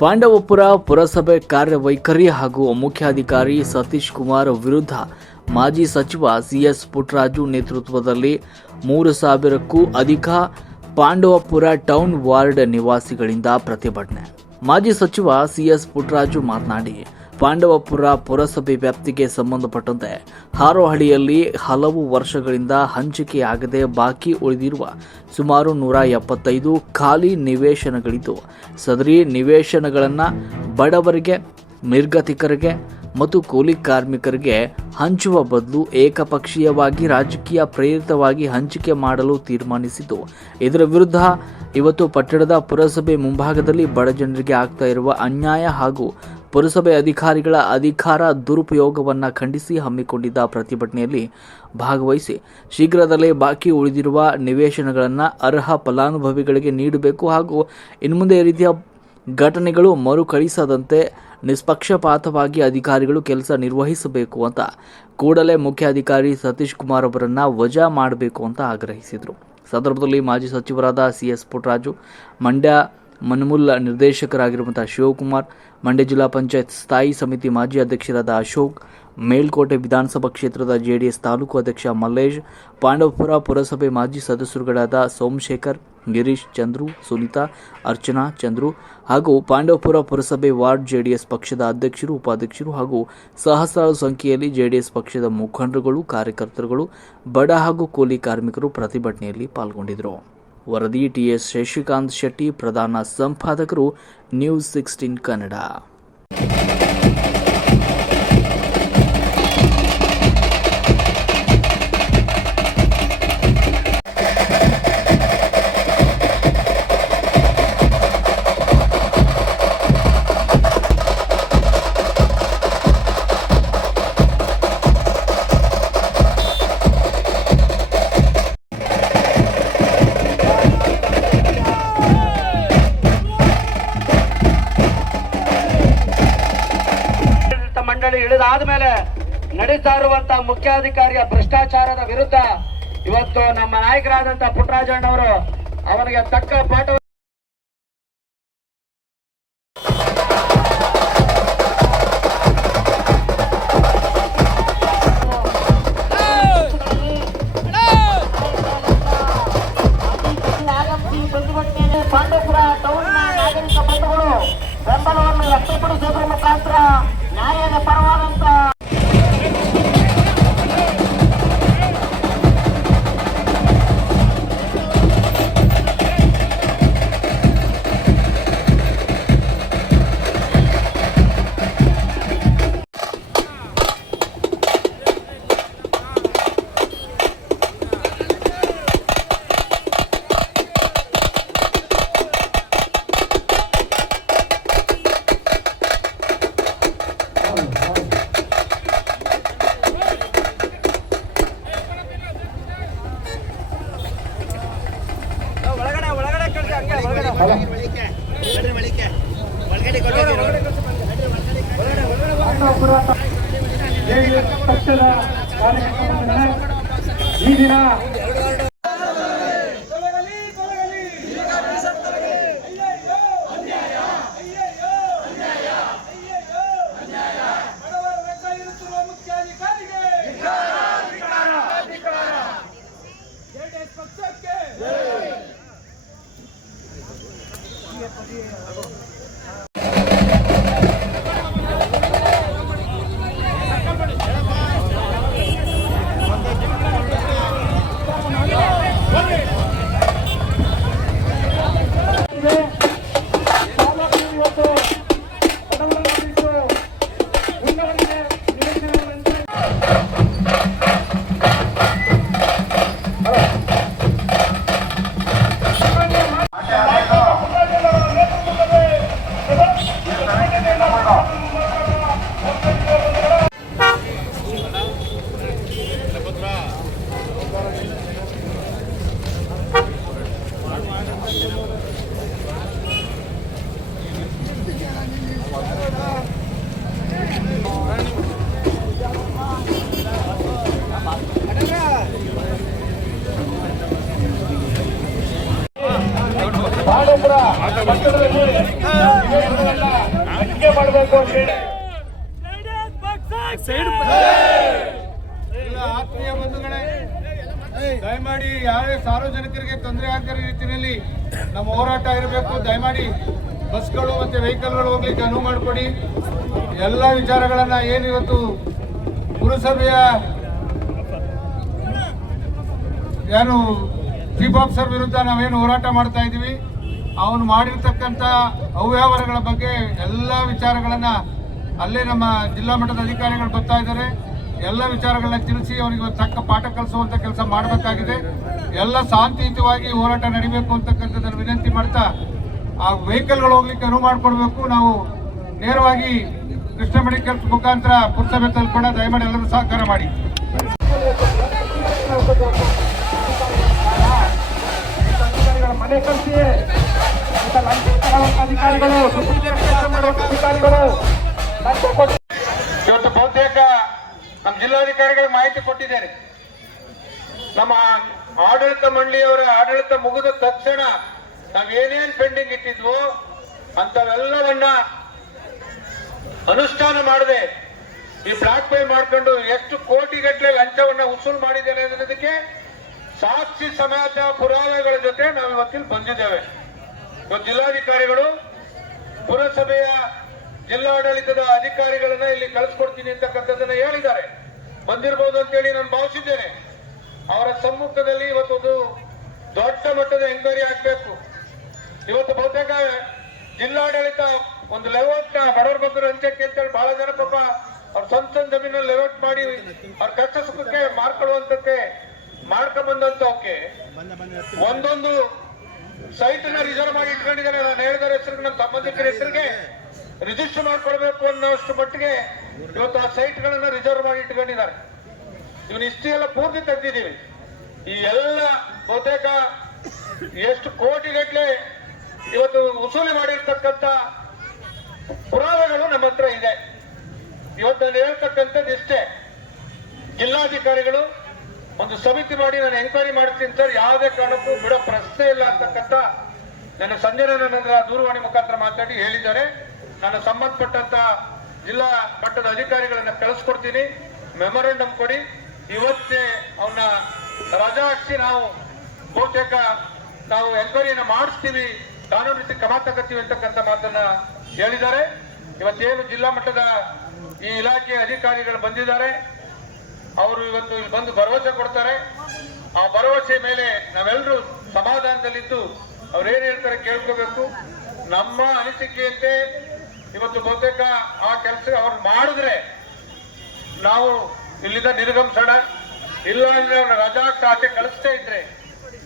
ಪಾಂಡವಪುರ ಪುರಸಭೆ ಕಾರ್ಯವೈಖರಿ ಹಾಗೂ ಮುಖ್ಯಾಧಿಕಾರಿ ಸತೀಶ್ ಕುಮಾರ್ ವಿರುದ್ಧ ಮಾಜಿ ಸಚಿವ ಸಿಎಸ್ ಪುಟ್ಟರಾಜು ನೇತೃತ್ವದಲ್ಲಿ 3,000ಕ್ಕೂ ಅಧಿಕ ಪಾಂಡವಪುರ ಟೌನ್ ವಾರ್ಡ್ ನಿವಾಸಿಗಳಿಂದ ಪ್ರತಿಭಟನೆ. ಮಾಜಿ ಸಚಿವ ಸಿಎಸ್ ಪುಟ್ಟರಾಜು ಮಾತನಾಡಿ, ಪಾಂಡವಪುರ ಪುರಸಭೆ ವ್ಯಾಪ್ತಿಗೆ ಸಂಬಂಧಪಟ್ಟಂತೆ ಹಾರೋಹಳ್ಳಿಯಲ್ಲಿ ಹಲವು ವರ್ಷಗಳಿಂದ ಹಂಚಿಕೆಯಾಗದೆ ಬಾಕಿ ಉಳಿದಿರುವ ಸುಮಾರು 175 ಖಾಲಿ ನಿವೇಶನಗಳಿದ್ದು, ಸದರಿ ನಿವೇಶನಗಳನ್ನು ಬಡವರಿಗೆ, ನಿರ್ಗತಿಕರಿಗೆ ಮತ್ತು ಕೂಲಿ ಕಾರ್ಮಿಕರಿಗೆ ಹಂಚುವ ಬದಲು ಏಕಪಕ್ಷೀಯವಾಗಿ ರಾಜಕೀಯ ಪ್ರೇರಿತವಾಗಿ ಹಂಚಿಕೆ ಮಾಡಲು ತೀರ್ಮಾನಿಸಿದ್ದು, ಇದರ ವಿರುದ್ಧ ಇವತ್ತು ಪಟ್ಟಣದ ಪುರಸಭೆ ಮುಂಭಾಗದಲ್ಲಿ ಬಡ ಜನರಿಗೆ ಆಗ್ತಾ ಇರುವ ಅನ್ಯಾಯ ಹಾಗೂ ಪುರಸಭೆ ಅಧಿಕಾರಿಗಳ ಅಧಿಕಾರ ದುರುಪಯೋಗವನ್ನು ಖಂಡಿಸಿ ಹಮ್ಮಿಕೊಂಡಿದ್ದ ಪ್ರತಿಭಟನೆಯಲ್ಲಿ ಭಾಗವಹಿಸಿ ಶೀಘ್ರದಲ್ಲೇ ಬಾಕಿ ಉಳಿದಿರುವ ನಿವೇಶನಗಳನ್ನು ಅರ್ಹ ಫಲಾನುಭವಿಗಳಿಗೆ ನೀಡಬೇಕು ಹಾಗೂ ಇನ್ಮುಂದೆ ಈ ರೀತಿಯ ಘಟನೆಗಳು ಮರುಕಳಿಸದಂತೆ ನಿಷ್ಪಕ್ಷಪಾತವಾಗಿ ಅಧಿಕಾರಿಗಳು ಕೆಲಸ ನಿರ್ವಹಿಸಬೇಕು ಅಂತ ಕೂಡಲೇ ಮುಖ್ಯಾಧಿಕಾರಿ ಸತೀಶ್ ಕುಮಾರ್ ಅವರನ್ನು ವಜಾ ಮಾಡಬೇಕು ಅಂತ ಆಗ್ರಹಿಸಿದರು. ಸಂದರ್ಭದಲ್ಲಿ ಮಾಜಿ ಸಚಿವರಾದ ಸಿಎಸ್ ಪುಟ್ಟರಾಜು, ಮಂಡ್ಯ ಮನ್ಮೂಲ್ ನಿರ್ದೇಶಕರಾಗಿರುವಂಥ ಶಿವಕುಮಾರ್, ಮಂಡ್ಯ ಜಿಲ್ಲಾ ಪಂಚಾಯತ್ ಸ್ಥಾಯಿ ಸಮಿತಿ ಮಾಜಿ ಅಧ್ಯಕ್ಷರಾದ ಅಶೋಕ್, ಮೇಲ್ಕೋಟೆ ವಿಧಾನಸಭಾ ಕ್ಷೇತ್ರದ ಜೆಡಿಎಸ್ ತಾಲೂಕು ಅಧ್ಯಕ್ಷ ಮಲ್ಲೇಶ್, ಪಾಂಡವಪುರ ಪುರಸಭೆ ಮಾಜಿ ಸದಸ್ಯರುಗಳಾದ ಸೋಮಶೇಖರ್, ಗಿರೀಶ್, ಚಂದ್ರು, ಸುನೀತಾ, ಅರ್ಚನಾ, ಚಂದ್ರು ಹಾಗೂ ಪಾಂಡವಪುರ ಪುರಸಭೆ ವಾರ್ಡ್ ಜೆಡಿಎಸ್ ಪಕ್ಷದ ಅಧ್ಯಕ್ಷರು, ಉಪಾಧ್ಯಕ್ಷರು ಹಾಗೂ ಸಹಸ್ರಾರು ಸಂಖ್ಯೆಯಲ್ಲಿ ಜೆಡಿಎಸ್ ಪಕ್ಷದ ಮುಖಂಡರುಗಳು, ಕಾರ್ಯಕರ್ತರುಗಳು, ಬಡ ಹಾಗೂ ಕೂಲಿ ಕಾರ್ಮಿಕರು ಪ್ರತಿಭಟನೆಯಲ್ಲಿ ಪಾಲ್ಗೊಂಡಿದ್ದರು. ವರದಿ ಟಿಎಸ್ ಶಶಿಕಾಂತ್ ಶೆಟ್ಟಿ, ಪ್ರಧಾನ ಸಂಪಾದಕರು, ನ್ಯೂಸ್ 16 ಕನ್ನಡ. ಮಂಡಳಿ ಇಳಿದಾದ ಮೇಲೆ ನಡೀತಾ ಇರುವಂತಹ ಮುಖ್ಯಾಧಿಕಾರಿಯ ಭ್ರಷ್ಟಾಚಾರದ ವಿರುದ್ಧ ಇವತ್ತು ನಮ್ಮ ನಾಯಕರಾದಂತಹ ಪುಟ್ಟರಾಜಣ್ಣವರು ಅವನಿಗೆ ತಕ್ಕ ಪಾಠ ಪಾಂಡವಪುರ ಟೌನ್ ನಾಗರಿಕ ಬಂಧುಗಳು ಬೆಂಬಲವನ್ನು ವ್ಯಕ್ತಪಡಿಸುವುದರ ಮುಖಾಂತರ ನ್ಯಾಯದ ಪರವಾದಂತ ಪಕ್ಷದ ಈ ದಿನ ಕೂಡ ಪಟ್ಟಣದಲ್ಲಿ ಇವೆಲ್ಲವನ್ನ ಹಂಚಿಕೆ ಮಾಡಬೇಕು ಅಂತ ಹೇಳಿ ಆತ್ಮೀಯ ಬಂಧುಗಳೇ, ದಯಮಾಡಿ ಯಾರೇ ಸಾರ್ವಜನಿಕರಿಗೆ ತೊಂದರೆ ಆಗದ ರೀತಿಯಲ್ಲಿ ನಮ್ಮ ಹೋರಾಟ ಇರಬೇಕು. ದಯಮಾಡಿ ಬಸ್ಗಳು ಮತ್ತೆ ವೆಹಿಕಲ್ಗಳು ಹೋಗ್ಲಿಕ್ಕೆ ಅನುವು ಮಾಡಿಕೊಡಿ. ಎಲ್ಲ ವಿಚಾರಗಳನ್ನ ಏನಿವತ್ತು ಪುರಸಭೆಯ ಏನು ಚೀಫ್ ಆಫೀಸರ್ ವಿರುದ್ಧ ನಾವೇನು ಹೋರಾಟ ಮಾಡ್ತಾ ಇದ್ದೀವಿ, ಅವನು ಮಾಡಿರ್ತಕ್ಕಂಥ ಅವ್ಯವಹಾರಗಳ ಬಗ್ಗೆ ಎಲ್ಲ ವಿಚಾರಗಳನ್ನ ಅಲ್ಲೇ ನಮ್ಮ ಜಿಲ್ಲಾ ಮಟ್ಟದ ಅಧಿಕಾರಿಗಳು ಬರ್ತಾ ಇದ್ದಾರೆ. ಎಲ್ಲ ವಿಚಾರಗಳನ್ನ ತಿಳಿಸಿ ಅವರಿಗೆ ತಕ್ಕ ಪಾಠ ಕಲಿಸುವಂತ ಕೆಲಸ ಮಾಡಬೇಕಾಗಿದೆ. ಎಲ್ಲ ಶಾಂತಿಯುತವಾಗಿ ಹೋರಾಟ ನಡಿಬೇಕು ಅಂತಕ್ಕಂಥದ್ದನ್ನು ವಿನಂತಿ ಮಾಡ್ತಾ ಆ ವೆಹಿಕಲ್ಗಳು ಹೋಗ್ಲಿಕ್ಕೆ ಅನುವು ಮಾಡಿಕೊಡ್ಬೇಕು. ನಾವು ನೇರವಾಗಿ ಕೃಷ್ಣ ಮೆಡಿಕಲ್ ಮುಖಾಂತರ ಪುರಸಭೆ ತಲುಪೋಣ. ದಯಮಾಡಿ ಎಲ್ಲರೂ ಸಹಕಾರ ಮಾಡಿ. ಮನೆ ಕಳಿಸಿ ಅಧಿಕಾರಿಗಳು ಅಧಿಕಾರಿಗಳು ಇವತ್ತು ಬಹುತೇಕ ನಮ್ಮ ಜಿಲ್ಲಾಧಿಕಾರಿಗಳಿಗೆ ಮಾಹಿತಿ ಕೊಟ್ಟಿದ್ದೇನೆ. ನಮ್ಮ ಆಡಳಿತ ಮಂಡಳಿಯವರ ಆಡಳಿತ ಮುಗಿದ ತಕ್ಷಣ ನಾವೇನೇನ್ ಪೆಂಡಿಂಗ್ ಇಟ್ಟಿದ್ವೋ ಅಂತವೆಲ್ಲವನ್ನ ಅನುಷ್ಠಾನ ಮಾಡದೆ ಈ ಬ್ಲಾಕ್ ಪೇ ಮಾಡ್ಕೊಂಡು ಎಷ್ಟು ಕೋಟಿಗಟ್ಟಲೆ ಲಂಚವನ್ನ ವಸೂಲು ಮಾಡಿದ್ದೇನೆ ಅನ್ನೋದಕ್ಕೆ ಸಾಕ್ಷಿ ಸಮೇತ ಪುರಾವೆಗಳ ಜೊತೆ ನಾವು ಇವತ್ತಿಲ್ಲಿ ಬಂದಿದ್ದೇವೆ. ಇವತ್ತು ಜಿಲ್ಲಾಧಿಕಾರಿಗಳು ಪುರಸಭೆಯ ಜಿಲ್ಲಾಡಳಿತದ ಅಧಿಕಾರಿಗಳನ್ನ ಇಲ್ಲಿ ಕಳಿಸ್ಕೊಡ್ತೀನಿ ಅಂತಕ್ಕಂಥದ್ದನ್ನ ಹೇಳಿದ್ದಾರೆ. ಬಂದಿರಬಹುದು ಅಂತೇಳಿ ನಾನು ಭಾವಿಸಿದ್ದೇನೆ. ಅವರ ಸಮ್ಮುಖದಲ್ಲಿ ಇವತ್ತೊಂದು ದೊಡ್ಡ ಮಟ್ಟದ ಎಂಕ್ವೈರಿ ಆಗ್ಬೇಕು. ಇವತ್ತು ಬಹುತೇಕ ಜಿಲ್ಲಾಡಳಿತ ಒಂದು ಲೆಔಟ್ ಬಡವರ ಬಗ್ಗೆ ಹಂಚಕ್ಕೆ ಅಂತೇಳಿ ಬಹಳ ಜನ ಪಾಪ ಅವ್ರ ಸ್ವಂತ ಜಮೀನಲ್ಲಿ ಲೆಔಟ್ ಮಾಡಿ ಅವ್ರ ಕಷ್ಟ ಸುಖಕ್ಕೆ ಮಾರ್ಕೊಳ್ಳುವಂತಕ್ಕೆ ಮಾಡ್ಕೊಂಡ್ಬಂದಂತವಕ್ಕೆ ಒಂದೊಂದು ಸೈಟ್ ನ ರಿಸರ್ವ್ ಮಾಡಿ ಇಟ್ಕೊಂಡಿದ್ದಾರೆ. ನಾನು ಹೇಳಿದ ಹೆಸರಿಗೆ ನಮ್ಮ ಸಂಬಂಧಿಕರ ಹೆಸರಿಗೆ ರಿಜಿಸ್ಟರ್ ಮಾಡ್ಕೊಳ್ಬೇಕು ಅನ್ನೋಷ್ಟು ಮಟ್ಟಿಗೆ ಇವತ್ತು ಆ ಸೈಟ್ ಗಳನ್ನ ರಿಸರ್ವ್ ಮಾಡಿ ಇಟ್ಕೊಂಡಿದ್ದಾರೆ. ಇವನ್ ಇಷ್ಟು ಎಲ್ಲ ಪೂರ್ತಿ ತೆಗೆದಿದ್ದೀವಿ. ಈ ಎಲ್ಲ ಬಹುತೇಕ ಎಷ್ಟು ಕೋಟಿಗಟ್ಟಲೆ ಇವತ್ತು ವಸೂಲಿ ಮಾಡಿರ್ತಕ್ಕಂಥ ಪುರಾವೆಗಳು ನಮ್ಮ ಹತ್ರ ಇದೆ. ಇವತ್ತು ನಾನು ಹೇಳ್ತಕ್ಕಂಥದ್ದು ಇಷ್ಟೇ, ಜಿಲ್ಲಾಧಿಕಾರಿಗಳು ಒಂದು ಸಮಿತಿ ಮಾಡಿ ನಾನು ಎಂಕ್ವೈರಿ ಮಾಡ್ತೀನಿ ಸರ್, ಯಾವುದೇ ಕಾರಣಕ್ಕೂ ಬಿಡೋ ಪ್ರಶ್ನೆ ಇಲ್ಲ ಅಂತಕ್ಕಂಥ ನನ್ನ ಸಂಜೆ ನನ್ನ ದೂರವಾಣಿ ಮುಖಾಂತರ ಮಾತಾಡಿ ಹೇಳಿದ್ದಾರೆ. ನಾನು ಸಂಬಂಧಪಟ್ಟಂತ ಜಿಲ್ಲಾ ಮಟ್ಟದ ಅಧಿಕಾರಿಗಳನ್ನ ಕಳಿಸ್ಕೊಡ್ತೀನಿ, ಮೆಮೊರಂಡಮ್ ಕೊಡಿ, ಇವತ್ತೇ ಅವನ್ನ ರಜಾ ಹಾಕಿಸಿ ನಾವು ಬಹುತೇಕ ನಾವು ಎಂಕ್ವೈರಿಯನ್ನ ಮಾಡಿಸ್ತೀವಿ, ಕಾನೂನು ರೀತಿ ಕ್ರಮ ತಗೋತೀವಿ ಅಂತಕ್ಕಂಥ ಮಾತನ್ನ ಹೇಳಿದ್ದಾರೆ. ಇವತ್ತೇನು ಜಿಲ್ಲಾ ಮಟ್ಟದ ಈ ಇಲಾಖೆಯ ಅಧಿಕಾರಿಗಳು ಬಂದಿದ್ದಾರೆ, ಅವರು ಇವತ್ತು ಇಲ್ಲಿ ಬಂದು ಭರವಸೆ ಕೊಡ್ತಾರೆ. ಆ ಭರವಸೆ ಮೇಲೆ ನಾವೆಲ್ಲರೂ ಸಮಾಧಾನದಲ್ಲಿದ್ದು ಅವ್ರೇನ್ ಹೇಳ್ತಾರೆ ಕೇಳ್ಕೋಬೇಕು. ನಮ್ಮ ಅನಿಸಿಕೆಯಂತೆ ಇವತ್ತು ಬಹುತೇಕ ಆ ಕೆಲಸ ಅವ್ರು ಮಾಡಿದ್ರೆ ನಾವು ಇಲ್ಲಿಂದ ನಿರ್ಗಮಿಸೋಣ. ಇಲ್ಲ ಅಂದ್ರೆ ಅವ್ರನ್ನ ರಜಾ ಆಚೆ ಕಳಿಸ್ತಾ ಇದ್ರೆ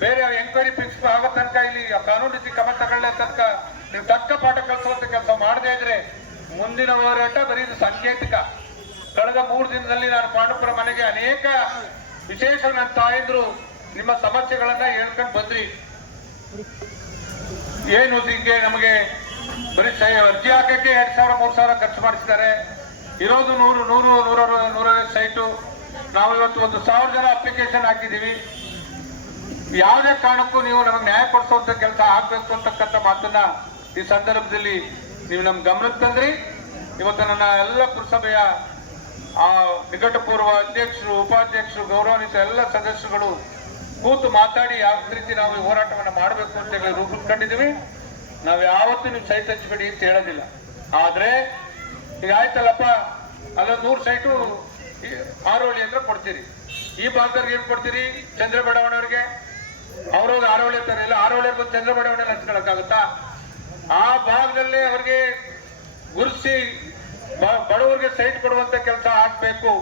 ಬೇರೆ ಎಂಕ್ವೈರಿ ಫಿಕ್ಸ್ ಆಗೋ ತನಕ ಇಲ್ಲಿ ಕಾನೂನು ರೀತಿ ಕ್ರಮ ತಗೊಳ್ಳೋ ತನಕ ನೀವು ತಕ್ಕ ಪಾಠ ಕಳಿಸುವಂತ ಕೆಲಸ ಮಾಡದೇ ಇದ್ರೆ ಮುಂದಿನ ಹೋರಾಟ ಬರೀ ಇದು ಸಾಂಕೇತಿಕ. ಕಳೆದ 3 ದಿನದಲ್ಲಿ ನಾನು ಪಾಂಡುಪುರ ಮನೆಗೆ ಅನೇಕ ವಿಶೇಷ ನನ್ನ ತಾಯಂದ್ರು ನಿಮ್ಮ ಸಮಸ್ಯೆಗಳನ್ನ ಹೇಳ್ಕೊಂಡು ಬಂದ್ರಿ. ಏನು ಹಿಂಗೆ ನಮಗೆ ಬರೀ ಅರ್ಜಿ ಹಾಕಕ್ಕೆ 2,000-3,000 ಖರ್ಚು ಮಾಡಿಸಿದ್ದಾರೆ. ಇರೋದು 100-150 ಸೈಟು. ನಾವು ಇವತ್ತು 1,000 ಜನ ಅಪ್ಲಿಕೇಶನ್ ಹಾಕಿದ್ದೀವಿ. ಯಾವುದೇ ಕಾರಣಕ್ಕೂ ನೀವು ನಮಗೆ ನ್ಯಾಯ ಕೊಡಿಸುವಂತ ಕೆಲಸ ಆಗ್ಬೇಕು ಅಂತಕ್ಕಂಥ ಮಾತನ್ನ ಈ ಸಂದರ್ಭದಲ್ಲಿ ನೀವು ನಮ್ ಗಮನಕ್ಕೆ ತಂದ್ರಿ. ಇವತ್ತು ನನ್ನ ಎಲ್ಲ ಪುರಸಭೆಯ ನಿಕಟಪೂರ್ವ ಅಧ್ಯಕ್ಷರು, ಉಪಾಧ್ಯಕ್ಷರು, ಗೌರವಾನ್ವಿತ ಎಲ್ಲ ಸದಸ್ಯರುಗಳು ಕೂತು ಮಾತಾಡಿ ಯಾವ ರೀತಿ ನಾವು ಈ ಹೋರಾಟವನ್ನು ಮಾಡಬೇಕು ಅಂತ ಹೇಳಿ ರೂಪಿಸ್ಕೊಂಡಿದ್ದೀವಿ. ನಾವು ಯಾವತ್ತೂ ನೀವು ಸೈಟ್ ಹಚ್ಚಬೇಡಿ ಅಂತ ಹೇಳೋದಿಲ್ಲ. ಆದ್ರೆ ಈಗ ಆಯ್ತಲ್ಲಪ್ಪ, ಅಲ್ಲೊಂದು 100 ಸೈಟು ಆರೋಳಿ ಅಂದ್ರೆ ಕೊಡ್ತೀರಿ, ಈ ಭಾಗದವ್ರಿಗೆ ಏನ್ ಕೊಡ್ತೀರಿ? ಚಂದ್ರ ಬಡಾವಣೆಯವ್ರಿಗೆ ಅವ್ರೋಗ ಆರೋಳಿ ಅಂತಾರೆ, ಇಲ್ಲ ಆರೋಳಿಯವ್ರಿಗೆ ಚಂದ್ರ ಬಡಾವಣೆ ಹಂಚ್ಕೊಳಕ್ಕಾಗುತ್ತಾ? ಆ ಭಾಗದಲ್ಲೇ ಅವ್ರಿಗೆ ಗುರುತಿಸಿ ಬಡವರಿಗೆ ಸೈಟ್ ಕೊಡುವಂತ ಕೆಲಸ ಆಗ್ಬೇಕು.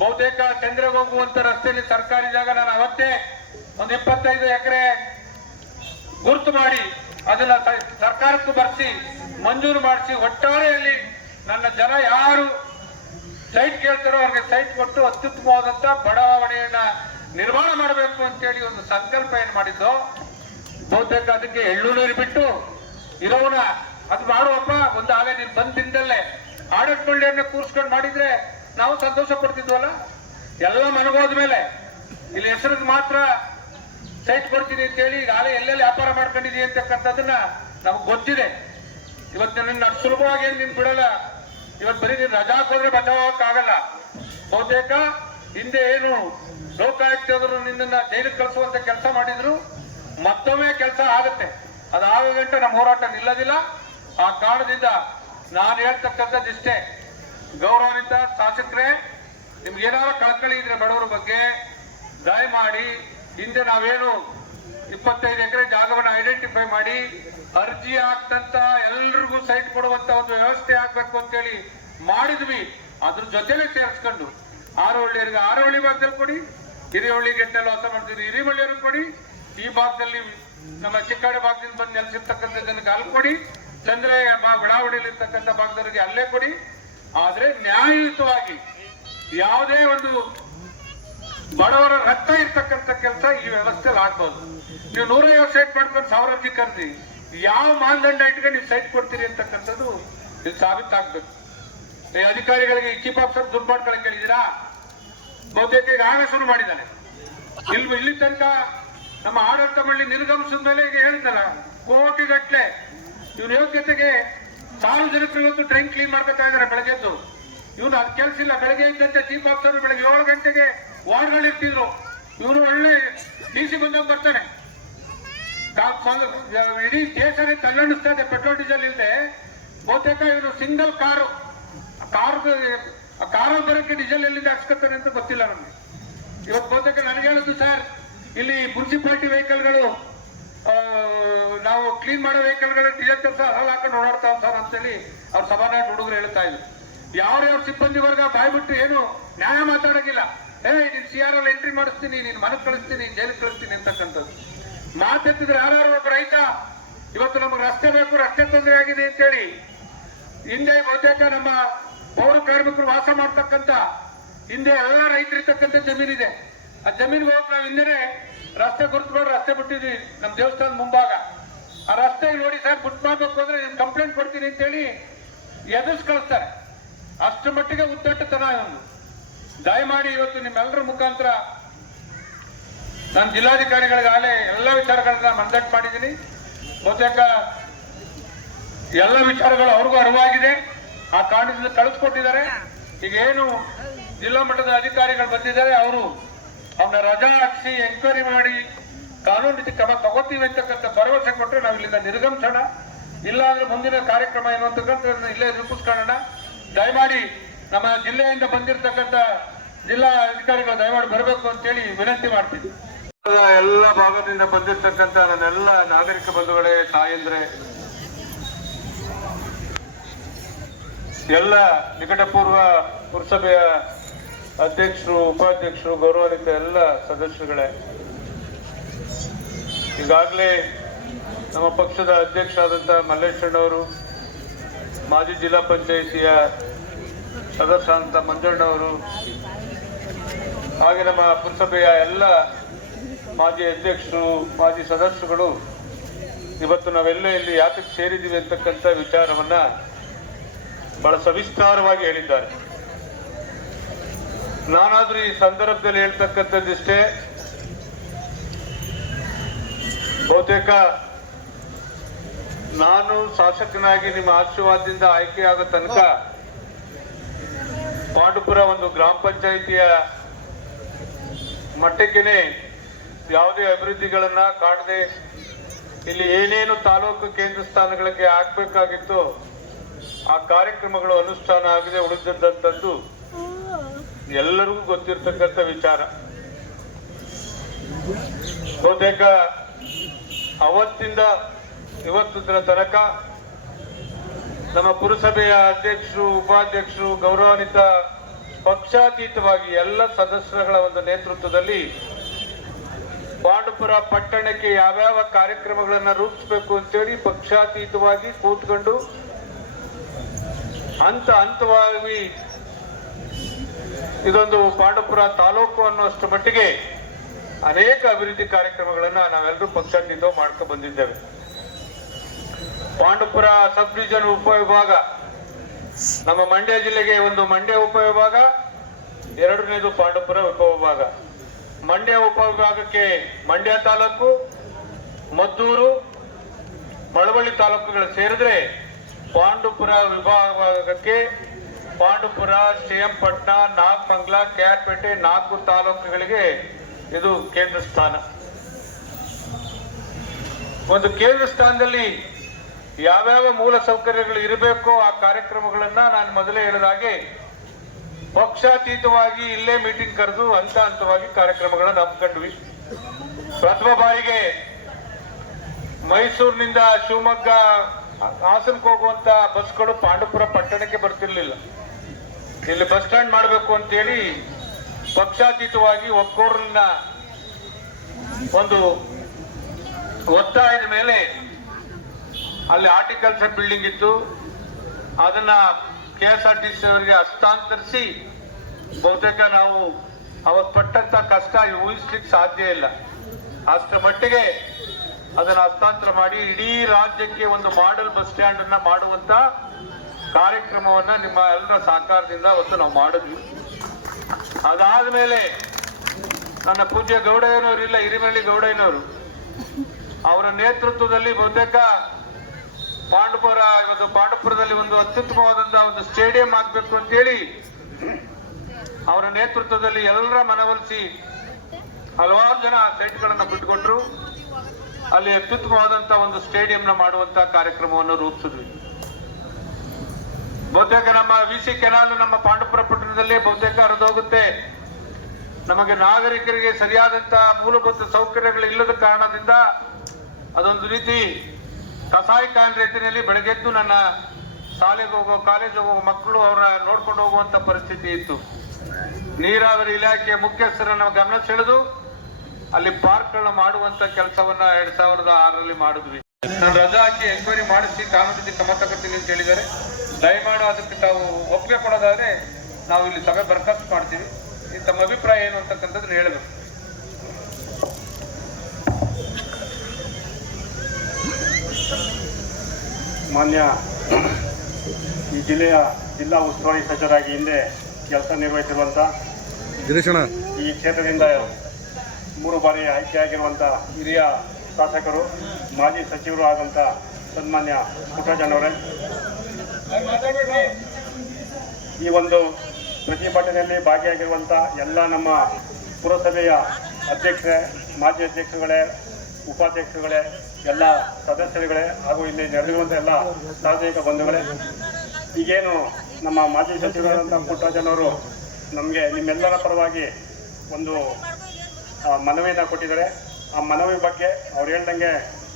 ಬಹುತೇಕ ಚಂದ್ರಗೆ ಹೋಗುವಂತ ರಸ್ತೆಯಲ್ಲಿ ಸರ್ಕಾರಿ ಜಾಗ ನಾನು ಅವತ್ತೇ ಒಂದು 25 ಎಕರೆ ಗುರುತು ಮಾಡಿ ಅದನ್ನ ಸರ್ಕಾರಕ್ಕೂ ಬರ್ಸಿ ಮಂಜೂರು ಮಾಡಿಸಿ ಒಟ್ಟಾರೆಯಲ್ಲಿ ನನ್ನ ಜನ ಯಾರು ಸೈಟ್ ಕೇಳ್ತಾರೋ ಅವ್ರಿಗೆ ಸೈಟ್ ಕೊಟ್ಟು ಅತ್ಯುತ್ತಮವಾದಂತ ಬಡಾವಣೆಯನ್ನ ನಿರ್ಮಾಣ ಮಾಡಬೇಕು ಅಂತೇಳಿ ಒಂದು ಸಂಕಲ್ಪ ಏನ್ ಮಾಡಿದ್ದು. ಬಹುತೇಕ ಅದಕ್ಕೆ ಎಳ್ಳು ನೀರು ಬಿಟ್ಟು ಇರೋನ ಅದು ಮಾಡುವಪ್ಪ, ಒಂದು ಆಗ ನೀನ್ ಬಂದ್ ದಿನದಲ್ಲೇ ಆಡಳಿತ ಮಂಡಳಿಯನ್ನ ಕೂರ್ಸ್ಕೊಂಡು ಮಾಡಿದ್ರೆ ನಾವು ಸಂತೋಷ ಪಡ್ತಿದ್ವಲ್ಲ. ಎಲ್ಲ ಮನಗೋದ ಮೇಲೆ ಇಲ್ಲಿ ಹೆಸರಿಗೆ ಮಾತ್ರ ಸೈಟ್ ಕೊಡ್ತೀನಿ ಅಂತೇಳಿ ಈಗಾಗಲೇ ಎಲ್ಲೆಲ್ಲಿ ವ್ಯಾಪಾರ ಮಾಡ್ಕೊಂಡಿದೀವಿ ಅಂತಕ್ಕಂಥದ್ದನ್ನ ನಮಗೆ ಗೊತ್ತಿದೆ. ಇವತ್ತು ನಿನ್ನ ಸುಲಭವಾಗಿ ಏನು ನೀನು ಬಿಡಲ್ಲ. ಇವತ್ತು ಬರೀ ನೀನು ರಜಾ ಹೋದ್ರೆ ಬಚಾವಕ್ಕಾಗಲ್ಲ. ಬಹುತೇಕ ಹಿಂದೆ ಏನು ಲೋಕಾಯುಕ್ತರು ನಿನ್ನನ್ನ ಜೈಲಿಗೆ ಕಳಿಸುವಂತ ಕೆಲಸ ಮಾಡಿದ್ರು, ಮತ್ತೊಮ್ಮೆ ಕೆಲಸ ಆಗುತ್ತೆ. ಅದಾದ ಗಂಟೆ ನಮ್ಮ ಹೋರಾಟ ನಿಲ್ಲೋದಿಲ್ಲ. ಆ ಕಾರಣದಿಂದ ನಾನು ಹೇಳ್ತಕ್ಕಂಥದ್ದಿಷ್ಟೇ, ಗೌರವಾನ್ವಿತ ಶಾಸಕರೇ, ನಿಮ್ಗೇನಾದ್ರು ಕಳಕಳಿ ಇದ್ರೆ ಬಡವರ ಬಗ್ಗೆ ದಯಮಾಡಿ ಹಿಂದೆ ನಾವೇನು 25 ಎಕರೆ ಜಾಗವನ್ನು ಐಡೆಂಟಿಫೈ ಮಾಡಿ ಅರ್ಜಿ ಹಾಕ್ತಂತ ಎಲ್ರಿಗೂ ಸೈಟ್ ಕೊಡುವಂತ ಒಂದು ವ್ಯವಸ್ಥೆ ಆಗ್ಬೇಕು ಅಂತೇಳಿ ಮಾಡಿದ್ವಿ. ಅದ್ರ ಜೊತೆಗೆ ಸೇರಿಸ್ಕೊಂಡು ಆರೋಹಳ್ಳಿಯರಿಗೆ ಆರೋಹಳ್ಳಿ ಭಾಗದಲ್ಲಿ ಕೊಡಿ, ಹಿರಿಹಳ್ಳಿ ಗೆಟ್ಟೆಲ್ಲ ಹೊಸ ಮಾಡ್ತೀವಿ ಹಿರಿಮಳ್ಳಿಯವ್ರಿಗೆ ಕೊಡಿ, ಈ ಭಾಗದಲ್ಲಿ ನಮ್ಮ ಚಿಕ್ಕಾಡಿ ಭಾಗದಿಂದ ಬಂದು ನೆಲೆಸಿರ್ತಕ್ಕಂಥ ಜನಕ್ಕೆ ಅಲ್ಲಿ ಕೊಡಿ, ಚಂದ್ರ ವಿಳಾವಡಿಯಲ್ಲಿ ಇರ್ತಕ್ಕಂಥ ಭಾಗದವರಿಗೆ ಅಲ್ಲೇ ಕೊಡಿ. ಆದ್ರೆ ನ್ಯಾಯಯುತವಾಗಿ ಯಾವುದೇ ಒಂದು ಬಡವರ ರಕ್ತ ಇರ್ತಕ್ಕಂಥ ಕೆಲಸ ಈ ವ್ಯವಸ್ಥೆಯಲ್ಲಿ ಆಗ್ಬೋದು. ನೀವು 150 ಸೈಟ್ ಮಾಡ್ಕೊಂಡು 1000 ಅರ್ಜಿ ಕರೆದಿ ಯಾವ ಮಾನದಂಡ ಇಟ್ಕೊಂಡು ನೀವು ಸೈಟ್ ಕೊಡ್ತೀರಿ ಅಂತಕ್ಕಂಥದ್ದು ಇದು ಸಾಬೀತಾಗ್ಬೇಕು. ಅಧಿಕಾರಿಗಳಿಗೆ ಚೀಫ್ ಆಫೀಸರ್ ದುಡ್ಡು ಮಾಡ್ಕೊಳಕ್ ಹೇಳಿದೀರಾ? ಬಹುತೇಕ ಈಗ ಆಗ ಶುರು ಮಾಡಿದ್ದಾನೆ. ಇಲ್ಲಿ ತನಕ ನಮ್ಮ ಆಡಳಿತ ಮಂಡಳಿ ನಿರ್ಗಮಿಸಿದ ಮೇಲೆ ಈಗ ಹೇಳಿದ್ದಲ್ಲ, ಕೋಟಿಗಟ್ಲೆ ಇವನ ಯೋಗ್ಯತೆಗೆ ಸಾರ್ವಜನಿಕರು ಇವತ್ತು ಟ್ರೈನ್ ಕ್ಲೀನ್ ಮಾಡ್ಕೊತಾ ಇದ್ದಾರೆ ಬೆಳಗ್ಗೆದ್ದು. ಇವನು ಅದು ಕೆಲಸ ಇಲ್ಲ. ಬೆಳಗ್ಗೆ ಇದ್ದಂತೆ ಚೀಫ್ ಆಫೀಸರ್ ಬೆಳಗ್ಗೆ 7 ಗಂಟೆಗೆ ವಾರ್ಡ್ಗಳು ಇರ್ತಿದ್ರು. ಇವನು ಒಳ್ಳೆ DC ಬಂದಾಗ ಬರ್ತಾನೆ. ಇಡೀ ದೇಶನೇ ತಲ್ಲಣಿಸ್ತಾ ಇದೆ ಪೆಟ್ರೋಲ್ ಡೀಸೆಲ್ ಇಲ್ಲದೆ. ಬಹುತೇಕ ಇವನು ಸಿಂಗಲ್ ಕಾರು ಬರೋಕ್ಕೆ ಡೀಸೆಲ್ ಎಲ್ಲಿಂದ ಹಾಕ್ಸ್ಕೊತಾನೆ ಅಂತ ಗೊತ್ತಿಲ್ಲ ನಮ್ಗೆ. ಇವತ್ತು ಬಹುತೇಕ ನನಗೆ ಹೇಳಿದ್ದು, ಸರ್ ಇಲ್ಲಿ ಮುನ್ಸಿಪಾಲಿಟಿ ವೆಹಿಕಲ್ಗಳು ನಾವು ಕ್ಲೀನ್ ಮಾಡೋ ವೆಹಿಕಲ್ಗಳು ಡೀಸೆಲ್ ಕೆಲಸ ಹಲ್ ಹಾಕೊಂಡು ಓಡಾಡ್ತಾವ ಸರ್ ಅಂತೇಳಿ ಅವ್ರ ಸಭಾನಾಯಕ ಹುಡುಗರು ಹೇಳ್ತಾ ಇದ್ರು. ಯಾವ್ಯಾವ ಸಿಬ್ಬಂದಿ ವರ್ಗ ಬಾಯ್ಬಿಟ್ಟು ಏನು ನ್ಯಾಯ ಮಾತಾಡೋಗಿಲ್ಲ. ನೀನ್ CRL ಎಂಟ್ರಿ ಮಾಡಿಸ್ತೀನಿ, ನೀನ್ ಮನಕ್ ಕಳಿಸ್ತೀನಿ, ಜೈಲಿಗೆ ಕಳಿಸ್ತೀನಿ ಅಂತಕ್ಕಂಥದ್ದು ಮಾತೆತ್ತಿದ್ರೆ ಯಾರು ಒಬ್ಬ ರೈತ ಇವತ್ತು ನಮಗೆ ರಸ್ತೆ ಬೇಕು, ರಸ್ತೆ ತೊಂದರೆ ಆಗಿದೆ ಅಂತೇಳಿ ಹಿಂದೆ ಬಹುತೇಕ ನಮ್ಮ ಪೌರ ಕಾರ್ಮಿಕರು ವಾಸ ಮಾಡ್ತಕ್ಕಂಥ ಹಿಂದೆ ಎಲ್ಲ ರೈತರಿರ್ತಕ್ಕಂಥ ಜಮೀನಿದೆ. ಆ ಜಮೀನಿಗೆ ಹೋಗಿ ನಾವು ಹಿಂದೆ ರಸ್ತೆ ಗುರುತುಕೊಂಡು ರಸ್ತೆ ಬಿಟ್ಟಿದ್ವಿ ನಮ್ಮ ದೇವಸ್ಥಾನದ ಮುಂಭಾಗ. ಆ ರಸ್ತೆ ನೋಡಿ ಸರ್ ಗುರ್ತು ಮಾಡ್ಬೇಕು ಅಂದ್ರೆ ನೀನು ಕಂಪ್ಲೇಂಟ್ ಕೊಡ್ತೀನಿ ಅಂತೇಳಿ ಎದುರಿಸಿ ಕಳಿಸ್ತಾರೆ. ಅಷ್ಟು ಮಟ್ಟಿಗೆ ಉದ್ದಟ್ಟತನ ಒಂದು. ದಯಮಾಡಿ ಇವತ್ತು ನಿಮ್ಮೆಲ್ಲರ ಮುಖಾಂತರ ನಾನು ಜಿಲ್ಲಾಧಿಕಾರಿಗಳಿಗಾಗಲೇ ಎಲ್ಲ ವಿಚಾರಗಳನ್ನ ಮಂಡನೆ ಮಾಡಿದ್ದೀನಿ. ಬಹುತೇಕ ಎಲ್ಲ ವಿಚಾರಗಳು ಅವ್ರಿಗೂ ಅರಿವಾಗಿದೆ. ಆ ಕಾರಣದಿಂದ ಕಳಿಸ್ಕೊಟ್ಟಿದ್ದಾರೆ. ಈಗ ಏನು ಜಿಲ್ಲಾ ಮಟ್ಟದ ಅಧಿಕಾರಿಗಳು ಬಂದಿದ್ದಾರೆ, ಅವರು ಅವನ್ನ ರಜಾ ಹಾಕಿಸಿ ಎಂಕ್ವೈರಿ ಮಾಡಿ ಕಾನೂನು ರೀತಿ ಕ್ರಮ ತಗೋತೀವಿ ಅಂತಕ್ಕಂಥ ಭರವಸೆ ಕೊಟ್ಟರೆ ನಾವು ಇಲ್ಲಿಂದ ನಿರ್ಗಮಿಸೋಣ. ಇಲ್ಲ ಅಂದ್ರೆ ಮುಂದಿನ ಕಾರ್ಯಕ್ರಮ ಏನು ಅಂತಕ್ಕಂಥ ಇಲ್ಲೇ ರೂಪಿಸ್ಕೊಳ್ಳೋಣ. ದಯಮಾಡಿ ನಮ್ಮ ಜಿಲ್ಲೆಯಿಂದ ಬಂದಿರತಕ್ಕಂಥ ಜಿಲ್ಲಾ ಅಧಿಕಾರಿಗಳು ದಯಮಾಡಿ ಬರಬೇಕು ಅಂತೇಳಿ ವಿನಂತಿ ಮಾಡ್ತಿದ್ವಿ. ಎಲ್ಲ ಭಾಗದಿಂದ ಬಂದಿರತಕ್ಕಂಥ ನನ್ನೆಲ್ಲ ನಾಗರಿಕ ಬಂಧುಗಳೇ, ತಾಯಂದ್ರೆ, ಎಲ್ಲ ನಿಕಟಪೂರ್ವ ಪುರಸಭೆಯ ಅಧ್ಯಕ್ಷರು, ಉಪಾಧ್ಯಕ್ಷರು, ಗೌರವಾನ್ವಿತ ಎಲ್ಲ ಸದಸ್ಯರುಗಳೇ, ಈಗಾಗಲೇ ನಮ್ಮ ಪಕ್ಷದ ಅಧ್ಯಕ್ಷರಾದಂಥ ಮಲ್ಲೇಶಣ್ಣವರು, ಮಾಜಿ ಜಿಲ್ಲಾ ಪಂಚಾಯಿತಿಯ ಸದಸ್ಯರಾದಂಥ ಮಂಜಣ್ಣವರು, ಹಾಗೆ ನಮ್ಮ ಪುರಸಭೆಯ ಎಲ್ಲ ಮಾಜಿ ಅಧ್ಯಕ್ಷರು, ಮಾಜಿ ಸದಸ್ಯರುಗಳು ಇವತ್ತು ನಾವೆಲ್ಲ ಇಲ್ಲಿ ಯಾತಕ್ಕೆ ಸೇರಿದ್ದೀವಿ ಅಂತಕ್ಕಂಥ ವಿಚಾರವನ್ನ ಬಹಳ ಸವಿಸ್ತಾರವಾಗಿ ಹೇಳಿದ್ದಾರೆ. ನಾನಾದ್ರೂ ಈ ಸಂದರ್ಭದಲ್ಲಿ ಹೇಳ್ತಕ್ಕಂಥದ್ದಿಷ್ಟೇ, ಬಹುತೇಕ ನಾನು ಶಾಸಕನಾಗಿ ನಿಮ್ಮ ಆಶೀರ್ವಾದದಿಂದ ಆಯ್ಕೆಯಾಗೋ ತನಕ ಪಾಂಡುಪುರ ಒಂದು ಗ್ರಾಮ ಪಂಚಾಯಿತಿಯ ಮಟ್ಟಕ್ಕೇನೆ ಯಾವುದೇ ಅಭಿವೃದ್ಧಿಗಳನ್ನ ಕಾಣದೆ ಇಲ್ಲಿ ಏನೇನು ತಾಲೂಕು ಕೇಂದ್ರ ಸ್ಥಾನಗಳಿಗೆ ಆಗ್ಬೇಕಾಗಿತ್ತು ಆ ಕಾರ್ಯಕ್ರಮಗಳು ಅನುಷ್ಠಾನ ಆಗದೆ ಉಳಿದಂಥದ್ದು ಎಲ್ಲರಿಗೂ ಗೊತ್ತಿರ್ತಕ್ಕಂಥ ವಿಚಾರ. ಬಹುತೇಕ ಅವತ್ತಿಂದ ಇವತ್ತಿನ ತನಕ ನಮ್ಮ ಪುರಸಭೆಯ ಅಧ್ಯಕ್ಷರು, ಉಪಾಧ್ಯಕ್ಷರು, ಗೌರವಾನ್ವಿತ ಪಕ್ಷಾತೀತವಾಗಿ ಎಲ್ಲ ಸದಸ್ಯರುಗಳ ಒಂದು ನೇತೃತ್ವದಲ್ಲಿ ಪಾಂಡುಪುರ ಪಟ್ಟಣಕ್ಕೆ ಯಾವ್ಯಾವ ಕಾರ್ಯಕ್ರಮಗಳನ್ನ ರೂಪಿಸಬೇಕು ಅಂತೇಳಿ ಪಕ್ಷಾತೀತವಾಗಿ ಕೂತ್ಕೊಂಡು ಹಂತವಾಗಿ ಇದೊಂದು ಪಾಂಡುಪುರ ತಾಲೂಕು ಅನ್ನುವಷ್ಟು ಮಟ್ಟಿಗೆ ಅನೇಕ ಅಭಿವೃದ್ಧಿ ಕಾರ್ಯಕ್ರಮಗಳನ್ನ ನಾವೆಲ್ಲರೂ ಪಕ್ಷಾತೀತ ಮಾಡ್ಕೊಂಡು ಬಂದಿದ್ದೇವೆ. ಪಾಂಡುಪುರ ಸಬ್ ಡಿವಿಷನ್ ಉಪವಿಭಾಗ, ನಮ್ಮ ಮಂಡ್ಯ ಜಿಲ್ಲೆಗೆ ಒಂದು ಮಂಡ್ಯ ಉಪವಿಭಾಗ, ಎರಡನೇದು ಪಾಂಡುಪುರ ಉಪವಿಭಾಗ. ಮಂಡ್ಯ ಉಪವಿಭಾಗಕ್ಕೆ ಮಂಡ್ಯ ತಾಲೂಕು, ಮದ್ದೂರು, ಮಳವಳ್ಳಿ ತಾಲೂಕುಗಳು ಸೇರಿದ್ರೆ ಪಾಂಡುಪುರ ವಿಭಾಗಕ್ಕೆ ಪಾಂಡುಪುರ, ಶ್ರೀರಂಗಪಟ್ಟಣ, ನಾಗಮಂಗಲ, ಕೆಆರ್ಪೇಟೆ 4 ತಾಲೂಕುಗಳಿಗೆ ಇದು ಕೇಂದ್ರ ಸ್ಥಾನ. ಒಂದು ಕೇಂದ್ರ ಸ್ಥಾನದಲ್ಲಿ ಯಾವ್ಯಾವ ಮೂಲ ಸೌಕರ್ಯಗಳು ಇರಬೇಕೋ ಆ ಕಾರ್ಯಕ್ರಮಗಳನ್ನ ನಾನು ಮೊದಲೇ ಹೇಳಿದ ಹಾಗೆ ಪಕ್ಷಾತೀತವಾಗಿ ಇಲ್ಲೇ ಮೀಟಿಂಗ್ ಕರೆದು ಹಂತ ಹಂತವಾಗಿ ಕಾರ್ಯಕ್ರಮಗಳನ್ನು ಹಮ್ಮಿಕೊಂಡ್ವಿ. ಪ್ರಥಮ ಬಾರಿಗೆ ಮೈಸೂರಿನಿಂದ ಶಿವಮೊಗ್ಗ, ಹಾಸನಕ್ಕೆ ಹೋಗುವಂತ ಬಸ್ಗಳು ಪಾಂಡುಪುರ ಪಟ್ಟಣಕ್ಕೆ ಬರ್ತಿರ್ಲಿಲ್ಲ. ಇಲ್ಲಿ ಬಸ್ ಸ್ಟ್ಯಾಂಡ್ ಮಾಡಬೇಕು ಅಂತೇಳಿ ಪಕ್ಷಾತೀತವಾಗಿ ಒಕ್ಕೋರನ್ನ ಒಂದು ಒತ್ತಾಯದ ಮೇಲೆ ಅಲ್ಲಿ ಆರ್ಟಿಕಲ್ಚರ್ ಬಿಲ್ಡಿಂಗ್ ಇತ್ತು, ಅದನ್ನ KSRTC ಅವರಿಗೆ ಹಸ್ತಾಂತರಿಸಿ ಬಹುತೇಕ ನಾವು ಅವತ್ತು ಪಟ್ಟಂತ ಕಷ್ಟ ಊಹಿಸ್ಲಿಕ್ಕೆ ಸಾಧ್ಯ ಇಲ್ಲ. ಅಷ್ಟರ ಮಟ್ಟಿಗೆ ಅದನ್ನು ಹಸ್ತಾಂತರ ಮಾಡಿ ಇಡೀ ರಾಜ್ಯಕ್ಕೆ ಒಂದು ಮಾಡೆಲ್ ಬಸ್ ಸ್ಟ್ಯಾಂಡ್ ಅನ್ನ ಮಾಡುವಂತ ಕಾರ್ಯಕ್ರಮವನ್ನ ನಿಮ್ಮ ಎಲ್ಲರ ಸಹಕಾರದಿಂದ ಅವತ್ತು ನಾವು ಮಾಡಿದ್ವಿ. ಅದಾದ್ಮೇಲೆ ನನ್ನ ಪೂಜ್ಯ ಗೌಡಯ್ಯನವರು ಇಲ್ಲ, ಹಿರಿಮಳ್ಳಿ ಗೌಡಯ್ಯನವರು ಅವರ ನೇತೃತ್ವದಲ್ಲಿ ಬಹುತೇಕ ಪಾಂಡುಪುರದಲ್ಲಿ ಒಂದು ಅತ್ಯುತ್ತಮವಾದಂತಹ ಒಂದು ಸ್ಟೇಡಿಯಂ ಆಗ್ಬೇಕು ಅಂತೇಳಿ ಅವರ ನೇತೃತ್ವದಲ್ಲಿ ಎಲ್ಲರ ಮನವೊಲಿಸಿ ಹಲವಾರು ಜನ ಸೈಟ್ಗಳನ್ನ ಬಿಟ್ಟುಕೊಟ್ರು. ಅಲ್ಲಿ ಅತ್ಯುತ್ತಮವಾದಂತಹ ಒಂದು ಸ್ಟೇಡಿಯಂನ ಮಾಡುವಂತಹ ಕಾರ್ಯಕ್ರಮವನ್ನು ರೂಪಿಸಿದ್ವಿ. ಬಹುತೇಕ ನಮ್ಮ VC ಕೆನಾಲ್ ನಮ್ಮ ಪಾಂಡುಪುರ ಪಟ್ಟಣದಲ್ಲಿ ಬಹುತೇಕ ಹರಿದೋಗುತ್ತೆ. ನಮಗೆ ನಾಗರಿಕರಿಗೆ ಸರಿಯಾದಂತಹ ಮೂಲಭೂತ ಸೌಕರ್ಯಗಳು ಇಲ್ಲದ ಕಾರಣದಿಂದ ಅದೊಂದು ರೀತಿ ಕಸಾಯಿಖಾನೆ ರೀತಿಯಲ್ಲಿ ಬೆಳಗ್ಗೆದ್ದು ನನ್ನ ಶಾಲೆಗೆ ಹೋಗೋ, ಕಾಲೇಜ್ ಹೋಗೋ ಮಕ್ಕಳು ಅವರ ನೋಡ್ಕೊಂಡು ಹೋಗುವಂತ ಪರಿಸ್ಥಿತಿ ಇತ್ತು. ನೀರಾವರಿ ಇಲಾಖೆಯ ಮುಖ್ಯಸ್ಥರನ್ನ ಗಮನ ಸೆಳೆದು ಅಲ್ಲಿ ಪಾರ್ಕ್ಗಳನ್ನ ಮಾಡುವಂತ ಕೆಲಸವನ್ನ 2006ರಲ್ಲಿ ಮಾಡಿದ್ವಿ. ನಾನು ರಜಾ ಹಾಕಿ ಎಂಕ್ವೈರಿ ಮಾಡಿಸಿ ಕಾನೂನಿಗೆ ಕ್ರಮ ತಗೋತೀನಿ ಅಂತ ಹೇಳಿದ್ದಾರೆ. ದಯಮಾಡಿ ಅದಕ್ಕೆ ತಾವು ಒಪ್ಪಿಗೆ ಕೊಡೋದಾದ್ರೆ ನಾವು ಇಲ್ಲಿ ಸಭೆ ಬರ್ಖಾಸ್ತು ಮಾಡ್ತೀವಿ. ತಮ್ಮ ಅಭಿಪ್ರಾಯ ಏನು ಅಂತಕ್ಕಂಥದ್ದನ್ನ ಹೇಳಬೇಕು. ಮಾನ್ಯ ಈ ಜಿಲ್ಲಾ ಉಸ್ತುವಾರಿ ಸಚಿವರಾಗಿ ಹಿಂದೆ ಕೆಲಸ ನಿರ್ವಹಿಸಿರುವಂಥ ಈ ಕ್ಷೇತ್ರದಿಂದ 3 ಬಾರಿ ಆಯ್ಕೆಯಾಗಿರುವಂಥ ಹಿರಿಯ ಶಾಸಕರು, ಮಾಜಿ ಸಚಿವರು ಆದಂಥ ಸನ್ಮಾನ್ಯ ಪುಟ್ಟರಾಜಣ್ಣವರೇ, ಈ ಒಂದು ಪ್ರತಿಭಟನೆಯಲ್ಲಿ ಭಾಗಿಯಾಗಿರುವಂಥ ಎಲ್ಲ ನಮ್ಮ ಪುರಸಭೆಯ ಅಧ್ಯಕ್ಷರೇ, ಮಾಜಿ ಅಧ್ಯಕ್ಷರುಗಳೇ, ಉಪಾಧ್ಯಕ್ಷರುಗಳೇ, ಎಲ್ಲ ಸದಸ್ಯರುಗಳೇ ಹಾಗೂ ಇಲ್ಲಿ ನೆರೆದಿರುವಂಥ ಎಲ್ಲ ಸಾರ್ವಜನಿಕ ಬಂಧುಗಳೇ, ಈಗೇನು ನಮ್ಮ ಮಾಜಿ ಸಚಿವರಾದಂಥ ಪುಟ್ಟರಾಜಣ್ಣವರು ನಮಗೆ ನಿಮ್ಮೆಲ್ಲರ ಪರವಾಗಿ ಒಂದು ಮನವಿಯನ್ನು ಕೊಟ್ಟಿದ್ದಾರೆ. ಆ ಮನವಿ ಬಗ್ಗೆ ಅವ್ರು ಹೇಳ್ದಂಗೆ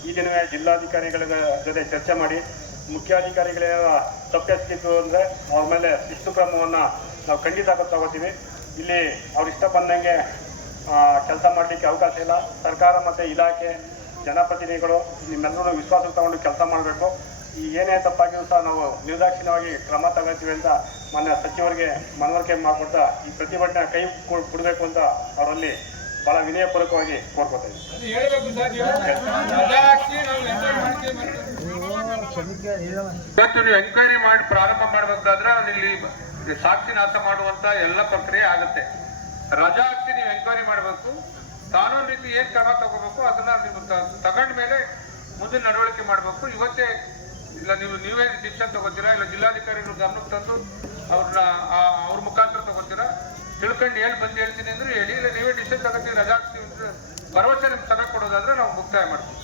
ಈ ದಿನವೇ ಜಿಲ್ಲಾಧಿಕಾರಿಗಳ ಜೊತೆ ಚರ್ಚೆ ಮಾಡಿ ಮುಖ್ಯಾಧಿಕಾರಿಗಳ ತಪ್ಪೆಸಗಿತ್ತು ಅಂದರೆ ಅವ್ರ ಮೇಲೆ ಶಿಸ್ತು ಕ್ರಮವನ್ನು ನಾವು ಖಂಡಿತ ತಗೋತೀವಿ. ಇಲ್ಲಿ ಅವ್ರು ಇಷ್ಟ ಬಂದಂಗೆ ಕೆಲಸ ಮಾಡಲಿಕ್ಕೆ ಅವಕಾಶ ಇಲ್ಲ. ಸರ್ಕಾರ ಮತ್ತು ಇಲಾಖೆ, ಜನಪ್ರತಿನಿಧಿಗಳು ನಿಮ್ಮೆಲ್ಲರೂ ವಿಶ್ವಾಸ ತಗೊಂಡು ಕೆಲಸ ಮಾಡಬೇಕು. ಈ ಏನೇ ತಪ್ಪಾಗಿಯೂ ಸಹ ನಾವು ನಿರ್ದಾಕ್ಷಿಣ್ಯವಾಗಿ ಕ್ರಮ ತಗೋತೀವಿ ಅಂತ ಮಾನ್ಯ ಸಚಿವರಿಗೆ ಮನವರಿಕೆ ಮಾಡಿಕೊಡ್ತಾ ಈ ಪ್ರತಿಭಟನೆ ಕೈ ಕೊಡಬೇಕು ಅಂತ ಅವರಲ್ಲಿ ಬಹಳ ವಿನಯಪೂರ್ವಕವಾಗಿ ಕೋರ್ಕೋತಾ ಇದ್ದೀವಿ. ಇವತ್ತು ನೀವು ಎಂಕ್ವೈರಿ ಮಾಡಿ ಪ್ರಾರಂಭ ಮಾಡಬೇಕಾದ್ರೆ ಇಲ್ಲಿ ಸಾಕ್ಷಿ ನಾಶ ಮಾಡುವಂತ ಎಲ್ಲ ಪ್ರಕ್ರಿಯೆ ಆಗುತ್ತೆ. ರಜಾ ಹಾಕಿ ನೀವು ಎಂಕ್ವೈರಿ ಮಾಡಬೇಕು. ಕಾನೂನು ರೀತಿ ಏನ್ ಕ್ರಮ ತಗೋಬೇಕು ಅದನ್ನ ನೀವು ತಗೊಂಡ ಮೇಲೆ ಮುಂದಿನ ನಡವಳಿಕೆ ಮಾಡಬೇಕು. ಇವತ್ತೇ ಇಲ್ಲ ನೀವೇ ಡಿಸಿಷನ್ ತಗೋತೀರಾ, ಇಲ್ಲ ಜಿಲ್ಲಾಧಿಕಾರಿಗಳು ಗಮನಕ್ಕೆ ತಂದು ಅವ್ರ ಮುಖಾಂತರ ತಗೋತೀರಾ, ತಿಳ್ಕೊಂಡು ಬಂದು ಹೇಳ್ತೀನಿ ಅಂದ್ರೆ ಹೇಳಿ, ಇಲ್ಲ ನೀವೇ ಡಿಸಿಷನ್ ತಗೋತೀವಿ ರಜಾ ಹಾಕ್ತೀವಿ ಅಂದ್ರೆ ಭರವಸೆ ನಿಮ್ಗೆ ಚೆನ್ನಾಗಿ ಕೊಡೋದಾದ್ರೆ ನಾವು ಮುಕ್ತಾಯ ಮಾಡ್ತೀವಿ.